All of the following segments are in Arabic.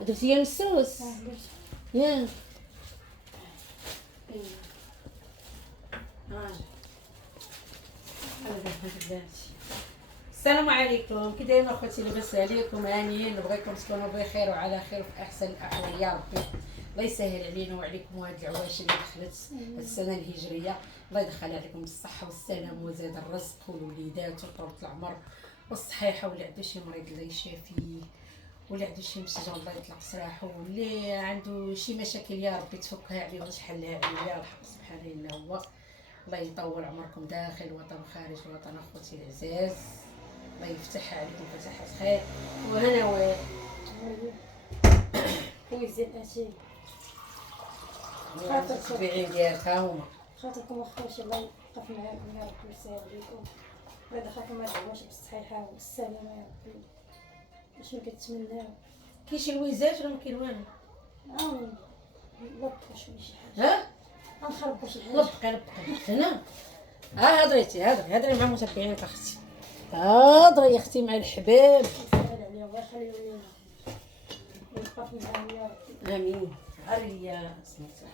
درتيها من السوس ياك. السلام عليكم، كي دايرين اخوتي؟ لاباس عليكم؟ هانيين، نبغيكم تكونوا بخير وعلى خير وفي احسن الاحوال يا ربي. الله يسهل علينا وعليكم وهاد العواشر اللي دخلت هاد السنه الهجريه، الله يدخل عليكم بالصحه والسلام وزاد الرزق والوليدات وطول العمر والصحيحه، واللي عنده شي مريض الله يشافيه، واللي عنده شي مسجون الله يطلق سراحه، واللي عنده شي مشاكل يا ربي تفكها عليه وتحلها عليه يا الحق سبحانه الا هو. الله يطول عمركم داخل الوطن وخارج الوطن اخوتي العزاز، الله يفتح عليكم فتحات خير وهنا ويزيد اشي التبعين ديالها هما خاطركم اخوتي، الله يوقف معاكم يا ربي ويسهل عليكم، الله يدخلكم هاد العواش بالصحيحه والسلامه يا ربي. شنو كتمناو؟ كاين شي لويزات ولا ما كاين والو؟ نلبقوا شويه شي حاجه، ها غنخربوا شي حاجه. لبقي هنا. ها هضري مع متابعينك اختي، هضري يا اختي مع الحباب. يسهل عليهم ويخليو لينا ويوقف معاهم يا ربي. امين. عليا سميتها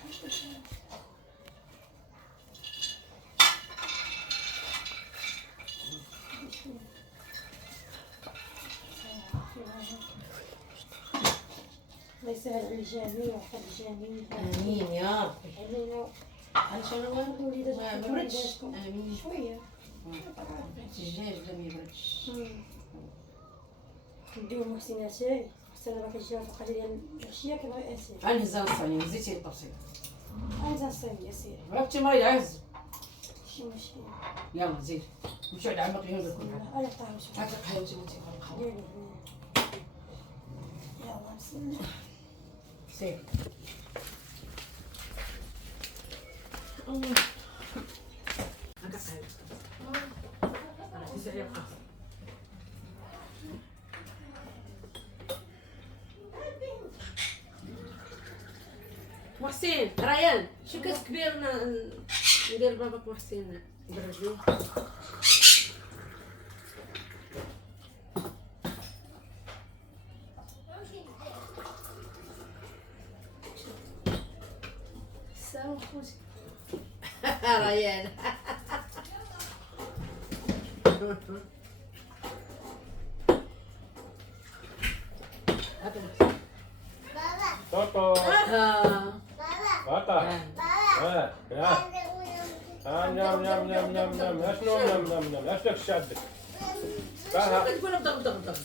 الله يسهل على الجميع ويحفظ الجميع. امين يا ربي. علينا ان شاء الله وليداتكم ما بردش. امين. شويه الدجاج لا ما يبردش. نديو محسناتي حتى دابا كيجيو في الوقت ديال العشيه كنبغي اسير. غنهز الصينيه وزيتي الطبسيل. غنزا نصايب سير عرفتي مريض عز. ماشي مشكل. يلا زيد نمشيو عند عمك اليوم بكل حاجه. انا طاهي شويه. هاك القهوه تبغي القهوه. يلا بسم الله. سير. هاك القهوه. انا تسع لي القهوه. محسن ريان شو كاس كبير ندير لباباك محسن نبردو. السلام خوتي. ريان توتو بابا بطا نعم نعم نعم نعم نعم اشنو نعم نعم نعم اش داك الشي عندك؟ كتقول بضغط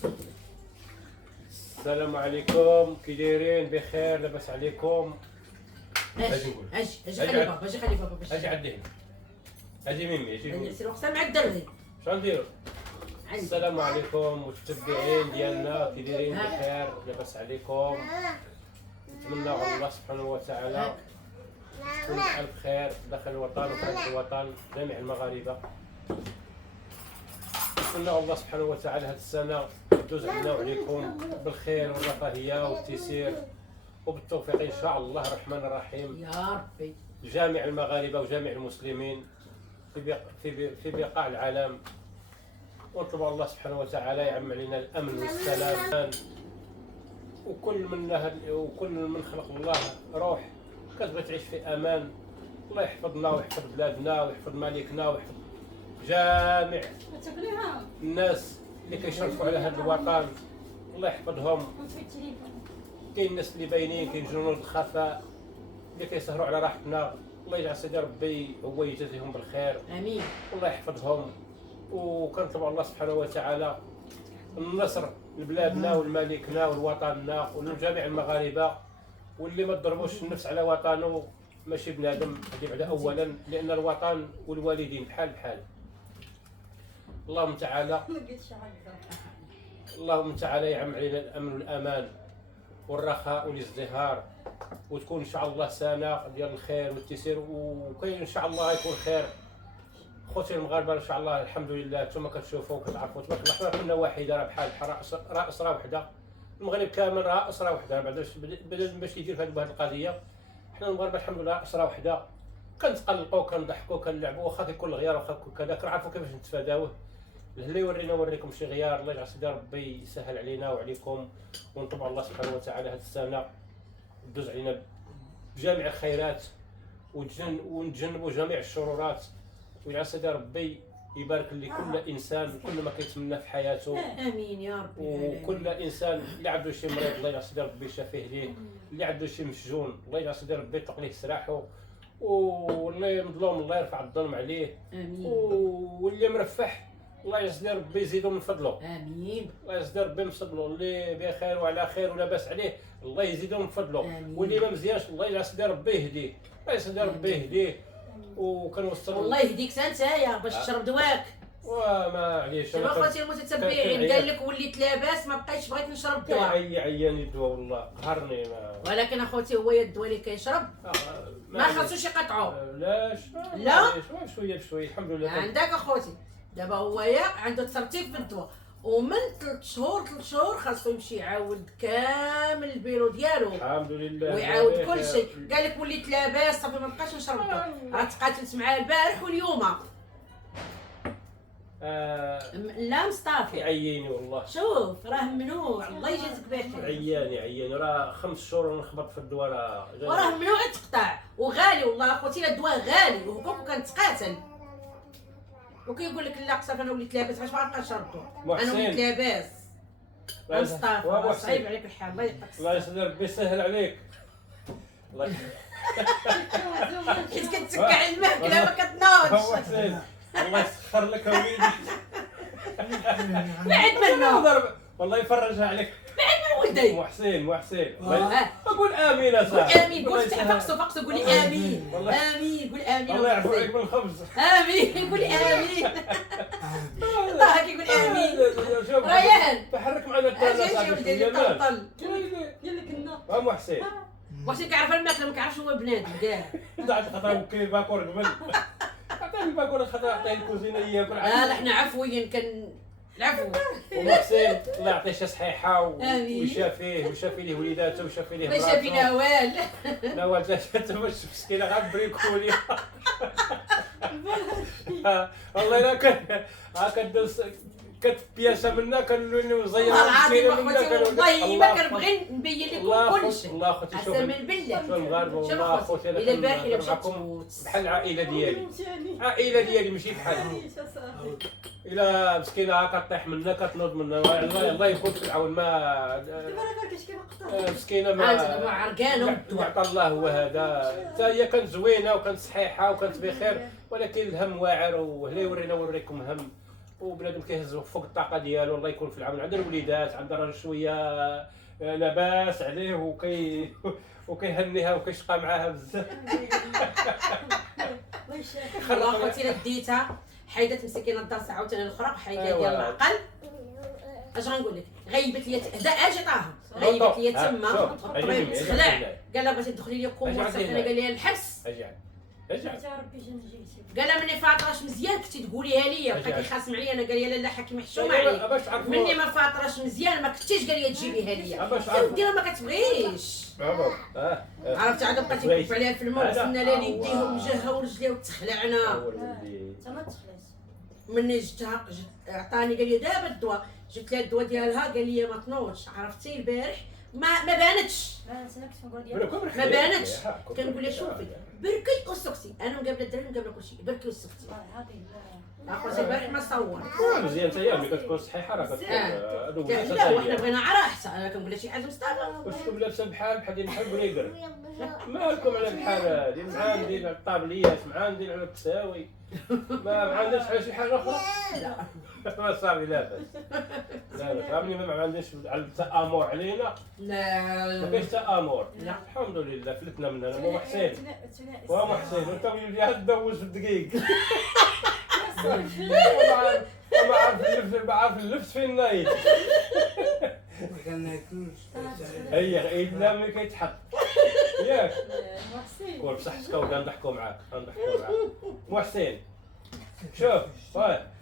السلام عليكم، كي دايرين؟ بخير؟ لاباس عليكم؟ اجي نقول اجي خلي بابا اجي عندي هنا، اجي ميمي اجي نقول سير وقتها مع الدري. شنو نديرو؟ السلام عليكم متتبعين ديالنا، كي دايرين؟ بخير؟ لاباس عليكم؟ نتمنى الله سبحانه وتعالى تكون بألف خير داخل الوطن وخارج الوطن جميع المغاربة. نتمنى الله سبحانه وتعالى هذه السنة تدوز علينا وعليكم بالخير والرفاهية والتيسير وبالتوفيق إن شاء الله الرحمن الرحيم يا ربي. لجميع المغاربة وجميع المسلمين في بقاع العالم. ونطلب الله سبحانه وتعالى يعم علينا الأمن والسلام، وكل من خلق الله روح كتبغي تعيش في امان. الله يحفظنا ويحفظ بلادنا ويحفظ ملكنا ويحفظ جميع الناس اللي كيشرفوا على هذا الوطن، الله يحفظهم. كاين الناس اللي باينين، كاين جنود الخفاء اللي كيسهروا على راحتنا، الله يجعل سيدي ربي هو يجازيهم بالخير. امين. والله يحفظهم. وكنطلب الله سبحانه وتعالى النصر لبلادنا ولملكنا ولوطننا ولجميع المغاربه، واللي ما تضربوش النفس على وطنه ماشي بنادم. هذه بعدا اولا، لان الوطن والوالدين بحال بحال. اللهم تعالى يعم علينا الامن والامان والرخاء والازدهار، وتكون ان شاء الله سنه ديال الخير والتيسير، وكاين ان شاء الله يكون خير. خوتي المغاربه ان شاء الله الحمد لله نتوما كتشوفوا وكتعرفوا تبارك الله، حنا كنا واحده راه بحال راه اسره وحده. المغرب كامل راه اسره وحده، بعدا باش يدير في هذه القضيه. حنا المغاربه الحمد لله اسره وحده، كنتقلقوا كنضحكوا كنلعبوا، واخا كيكون الغيار واخا كذا كنعرفوا كيفاش نتفاداوه. اللي يورينا وريكم شي غيار. الله يجعل سيدي ربي يسهل علينا وعليكم، ونطمع الله سبحانه وتعالى هذه السنه دوز علينا بجميع الخيرات ونتجنبوا جميع الشرورات، ويجعل سيدي ربي يبارك لكل انسان كل ما كيتمنى في حياته. امين يا رب. وكل انسان اللي عنده شي مريض الله يجعل سيدي ربي يشافيه ليه، اللي عنده شي مسجون الله يجعل سيدي ربي يطلق ليه سراحه، واللي مظلوم الله يرفع الظلم عليه. امين. واللي مرفح الله يجعل سيدي ربي يزيدو من فضله. امين. الله يجعل سيدي ربي من فضله، اللي بخير وعلى خير ولا باس عليه الله يزيدو من فضله. آمين. واللي ما مزيانش الله يجعل سيدي ربي يهديه، الله يجعل سيدي ربي يهديه. وكنوصل الله يهديك نتايا باش تشرب دواك. وما عليش دابا خوتي المتتبعين قال لك وليت لاباس ما بقيتش بغيت نشرب الدواء. عيان الدواء والله قهرني. ولكن اخوتي هو الدواء اللي كيشرب ما خاصوش يقطعوا. لاش لا شويه بشويه الحمد لله. عندك اخوتي دابا هو عنده ترتيب في الدواء، ومن 3 شهور خاصو يمشي يعاود كامل البيلو ديالو الحمد لله ويعاود كل شيء. قال لك وليت لاباس صافي ما بقاش نشرب الدواء. راه تقاتلت معاه البارح واليوم. لا مصطفى عياني والله. شوف راه ممنوع. الله يجازيك بخير. عياني راه 5 شهور ونخبط في الدواء وراه ممنوع تقطع وغالي والله اخوتي. لا الدواء غالي وهكاك كنتقاتل وكيقول لك لا صافي انا وليت لاباس علاش ما نبقاش نشرب الدواء. انا وليت لاباس. مصطفى صعيب عليك الحال. الله يعطيك الله يسهل ربي يسهل عليك. الله حيت كتسكع الماكله ما كتناضش. هو حسين الله يسخر لك وليدي. بعد منه والله يفرجها عليك. بعد من ولدي. محسن قول امين يا قول صاحبي. امين. قول فقصو قول لي امين. امين قول امين. الله يعفو عليك من الخبز. امين قول امين. الله كيقول امين. ريان تحرك معنا الثاني اجي صاحبي. ولدي طلطل. قال لك النار. محسن واش كيعرف الماكله ما كيعرفش هو بنادم كاع. ضاعت خطره وكاين باكور قبل. عطيني الباكور خطره عطيني الكوزينه هي كل لا حنا عفويين العفو. ومحسن الله يعطيه شي صحيحه آمين. ويشافيه ليه وليداته ويشافي ليه ما شافينا وال. نوال جات باش مسكينه غير بريكولي. والله الا كدوز كتبياسه منا كنولي مزير. والله العظيم اخوتي والله ما كنبغي نبين لكم كلشي. والله اخوتي شوف احسن من بالله. شوف المغاربه والله اخوتي انا الى البارح الا معكم مشات بحال العائله ديالي. يعني العائله ديالي ماشي بحال الا مسكينه هاكا طيح منا كتنوض منا. الله يكون في العون. ما دابا راه كاش كيما قطع. مسكينه ما عرقانه والدواء. عطا الله هو هذا. حتى هي كانت زوينه وكانت صحيحه وكانت بخير، ولكن الهم واعر وهلا يورينا وريكم هم. وبنادم كيهز فوق الطاقه ديالو. الله يكون في العون. عندنا الوليدات عندها راجل شويه لاباس عليه وكيهنيها وكيشقى معاها بزاف. والله اخوتي لا ديتها حيدت مسكينه الدرس عاوتاني الاخرى حيدها ديال العقل. اش غنقول لك غيبت لي اجي طه غيبت لي تما الطبيب تخلع قال لها بغيتي تدخلي لي كومورس. انا قال لي الحبس. اجي ربي جنجيتي. قال لها مني فاطراش مزيان كنتي تقوليها لي بقى كيخاصم عليا. انا قال لي لا حكيمي حشومه عليك. مني ما فاطراش مزيان ما كنتيش قال لي تجيبيها لي. ديرها ما كتبغيش. عرفتي عاد بقات يكف عليها في الماء وصلنا لها يديه وجهها ورجليها وتخلعنا. انت ما تخلعش. مني جبتها عطاني قال لي دابا الدواء. جبت لها الدواء ديالها قال لي ما تنوضش. عرفتي البارح ما بانتش. انا كنقول ديال ما بانتش. كنقول لها شوفي بركي وسكتي. انا مقابله الدراري مقابله كلشي بركي وسكتي. اخوتي البارح ما صور. مزيان حتى هي ملي كتكون صحيحه راه كتكون هادو لا وحنا بغينا عراحت. انا كنقول لها شي حاجه مصطفى. واش كنتم لابسه بحال بريقر. مالكم على بحال هادي معاندين على الطابليات معاندين على التساوي ما عندناش على شي حاجه اخرى. لا ما صافي لاباس. فهمني ما عندناش على التآمر علينا. لا ما كاينش تآمر. لا الحمد لله فلتنا من هنا. مو حسين وانت ولي جاي تدوز في الدقيق. ما عارف اللبس فين نايض. هي عيدنا ملي كيتحط ياك كون بصحتك وكنضحكوا معاك محسن. شوف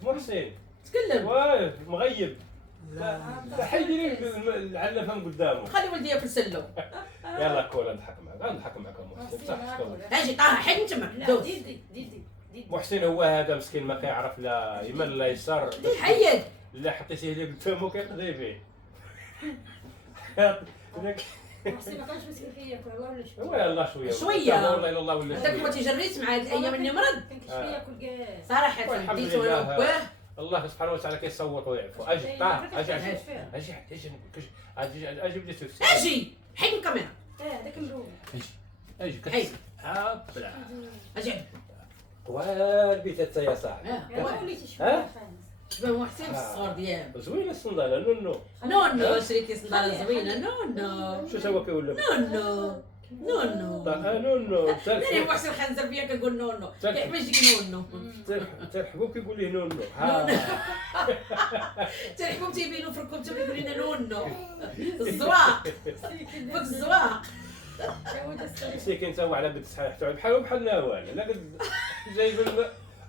محسن تكلم واه مغيب. حيدي لي العلفه من قدامه. خلي ولدي ياكل سلو. يلا كول نضحك معاك محسن. صحتك اجي طه حيد من تمك دوز. ديدي محسن هو هذا مسكين ما كيعرف لا يمين لا يسار، حيد لا حطيتيه ليه قدامه كيقضي فيه. محسن ما كانش مسكين فيا ياكل ولا شويه. هو يلاه شويه شوية. والله الا الله ولا هذاك شويه. ما تجريت مع هاد الايام اللي مرض كان كيشويه ياكل كاع. صراحه والحمد ديتو لله. انا وباه. الله سبحانه وتعالى كيصوت ويعفو. اجي طاه اجي اجي اجي اجي بديت تفسير. اجي حيد الكاميرا هذاك مروق. اجي حيد هابلا اجي والبيت حتى يا صاحبي. انا وليتي ها؟ شويه خامس. شبه محسن في الصغر ديالو. زوينه الصنداله نونو. نونو شريتي صندالة زوينه نونو شو سوا كيولى؟ نونو نونو نونو انا محسن خنزر فيا كنقول نونو كيف يجيك نونو ترحبوا كيقول ليه نونو. حتى الحبوب تيبينوا في الكتب يقول لنا نونو الزواق فوق الزواق مسكين تا هو على قد صحيح بحالو بحال نوال لا قد جايب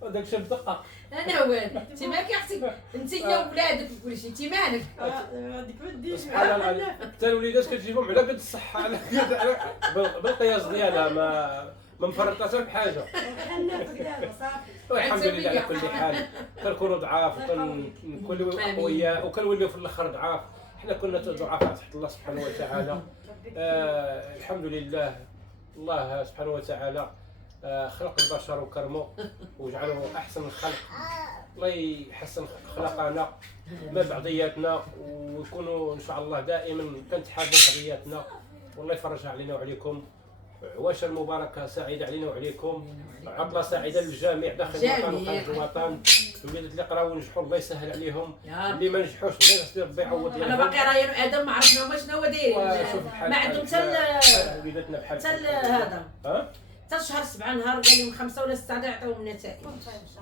داك الشيء بدقه. انا وين انت ما كيحسك انت يا ولادك وكل شيء انت مالك هذيك ما ديش. سبحان الله حتى الوليدات كتجيبهم على قد الصحه على بالقياس ديالها ما مفرطه حتى بحاجه. حنا دابا صافي. والحمد لله على كل حال كنكونوا ضعاف وكنوليو اقوياء وكنوليو في الاخر ضعاف. حنا كنا ضعفاء تحت الله سبحانه وتعالى. الحمد لله الله سبحانه وتعالى خلق البشر وكرمه وجعله احسن الخلق. الله يحسن خلقنا مع بعضياتنا ويكونوا ان شاء الله دائما كنتحابوا بعضياتنا والله يفرجها علينا وعليكم. عواشر مباركه سعيده علينا وعليكم. عطله سعيده للجميع داخل الوطن وخارج الوطن. الوليدات اللي قراو ونجحوا الله يسهل عليهم. اللي ما نجحوش الله يستر ربي يعوض انا لهم. باقي راهي ادم ما عرفنا شنو هو داير ما عندهم حتى وليداتنا بحال هذا ها حتى شهر 7 نهار قال لهم 5 ولا 6 يعطيوهم النتائج.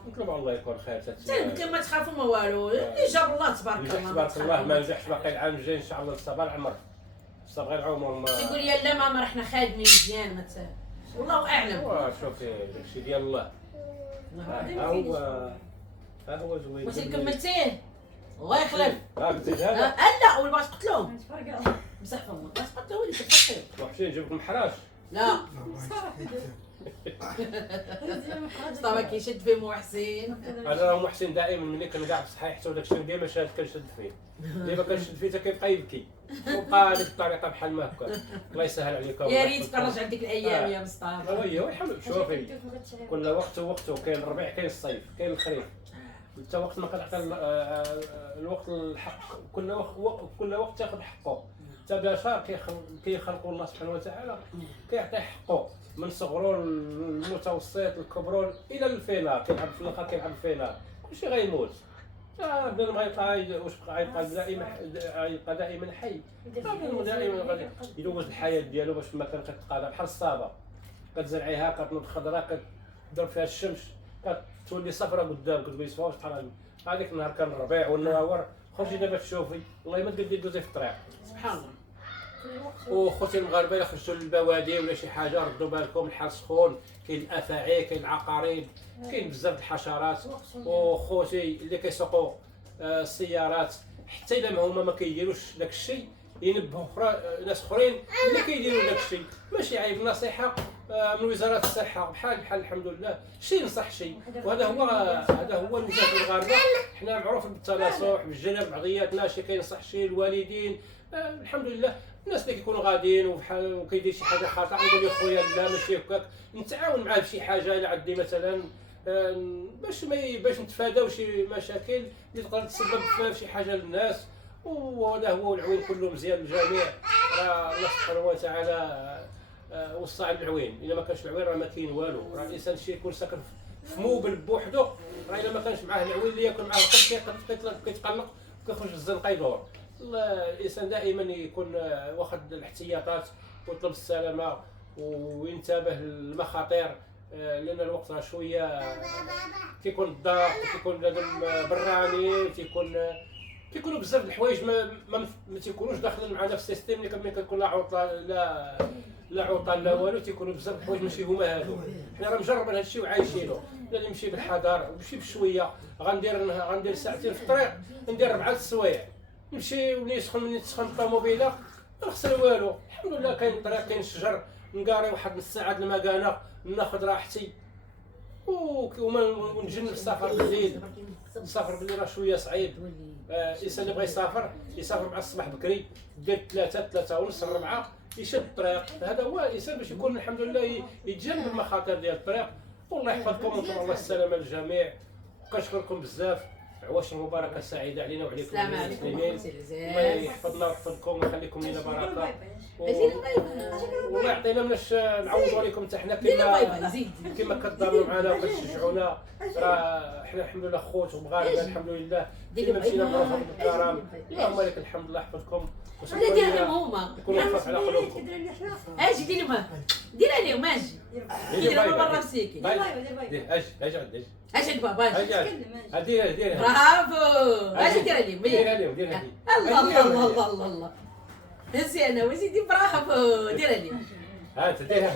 نطلب الله يكون خير. حتى قلت لهم ما تخافوا ما والو اللي جاب الله تبارك الله. تبارك الله ما نجحش باقي العام الجاي ان شاء الله الصبر العمر صافي غير العمر. تيقول لي لا ما رحنا خادمين مزيان ما والله اعلم. شوفي داكشي ديال الله. ها هو زوين. واش كملتيه الله يخلف. بزيد هذا لا اول باش قتلوهم بصح فما باش قتلوه اللي تفكر وحشين جبت المحراش. لا طبعا كيشد فيه محسن. انا راه محسن دائما ملي كنقعد صحيح حتى داك الشيء ديما كنشد فيه ديما كنشد فيه حتى كيبقى يبكي وبقى هذيك الطريقه بحال ما هكا. الله يسهل عليكم. يا ريت تفرج عندك الايام يا مصطفى. هو الحمد شوفي كل وقت وقته. كاين الربيع كاين الصيف كاين الخريف. انت وقت ما كتعطي الوقت الحق كل وقت تاخذ حقه. حتى بشر كيخلقوا الله سبحانه وتعالى كيعطي حقه من صغرو المتوسط الكبرون الى الفينال. كيلعب في الاخر كيلعب الفينال كلشي غيموت. بنادم غيبقى واش غيبقى دائما حي. دائما غادي يدوز الحياه ديالو باش ما كان كتقادر بحال الصابه كتزرعيها كتنوض خضراء كتضرب فيها الشمس كتولي صفراء قدام كتقولي صفا واش طرا. هذيك النهار كان الربيع والنهار خرجي دابا تشوفي والله ما تقدري دوزي في الطريق. سبحان الله. وخوتي المغاربه الا خرجتوا للبوادي ولا شي حاجه ردوا بالكم الحال سخون. كاين الافاعي كاين العقارب كاين بزاف د الحشرات. وخوتي اللي كيسوقوا السيارات حتى الا هما ما كيديروش داك الشيء ينبهوا ناس اخرين اللي كيديروا داك الشيء. ماشي عيب نصيحه من وزاره الصحه بحال الحمد لله شي نصح شيء. وهذا هو المزاج المغاربه. حنا معروف بالتناصح بالجنب بعضياتنا شي كينصح شي الوالدين. الحمد لله الناس اللي كيكونوا غاديين وكيدير شي حاجه خاطئه نقول له خويا لا ماشي هكاك نتعاون معاه بشي حاجه الا عندي مثلا باش نتفاداو شي مشاكل اللي تقدر تسبب في شي حاجه للناس. وهذا هو العوين كله مزيان للجميع. راه الله سبحانه وتعالى وصى العوين. الا ما كانش العوين راه ما كاين والو. راه الانسان شي يكون ساكن في موبل بوحدو راه الا ما كانش معاه العوين اللي ياكل معاه كيتقلق وكيخرج الزنقه يدور. الانسان دائما يكون واخد الاحتياطات ويطلب السلامه وينتبه للمخاطر لان الوقت راه شويه كيكون الضغط كيكون بنادم براني كيكونوا بزاف د الحوايج ما تيكونوش داخلين معنا في السيستيم. ملي كتكون لا عطله لا عطل لا والو تيكونوا بزاف د الحوايج ماشي هما هادو. حنا راه مجربين هذا الشيء وعايشينه. لا نمشي بالحذر ونمشي بشويه. غندير ساعتين في الطريق ندير 4 السوايع نمشي ملي تسخن الطوموبيله ما نخسر والو. الحمد لله كاين الطريق كاين الشجر نقاري واحد نص ساعه المكانه ناخذ راحتي ونتجنب السفر بالليل. السفر بالليل راه شويه صعيب. الانسان اللي بغى يسافر مع الصباح بكري، دير 3 ونص 4 يشد الطريق. هذا هو الانسان باش يكون الحمد لله يتجنب المخاطر ديال الطريق. والله يحفظكم ونطلب الله السلامه للجميع. كنشكركم بزاف. عواش مباركه سعيده علينا وعليكم السلام عليكم المسلمين. اخوتي الله العزاز. يحفظنا ويحفظكم ويخليكم لنا بركه. زيد باي والله يعطينا مناش نعوضوا عليكم حتى حنا باي زيد. كما كتضامنوا معنا وكتشجعونا. راه حنا الحمد لله خوت ومغاربه الحمد لله. كما مشينا معروفه بالكرم. اللهم لك الحمد. الله يحفظكم ولا ديرها هما يكون يخفف على قلوبكم. اجي ديري معاهم، ديرها لهم اجي ديرها من برا مسيكي. اجي عند اجي عند بابا اجي. ديرها برافو اجي ديرها لهم. ديرها الله الله الله الله الله مزيانه وزيدي برافو ديرها لهم. ها انت ديرها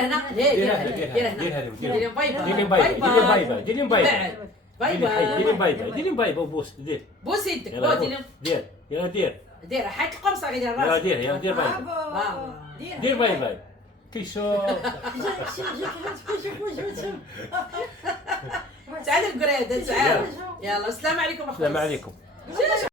هنا ديرها هنا ديري باي باي ديري باي باي باي ديري باي بوس دير بوس يدك دير يلا دير حيت القمصه غير الراس. يلا دير باي دير باي كيشوف تعال القريده تعال. يلا السلام عليكم اخويا. السلام عليكم.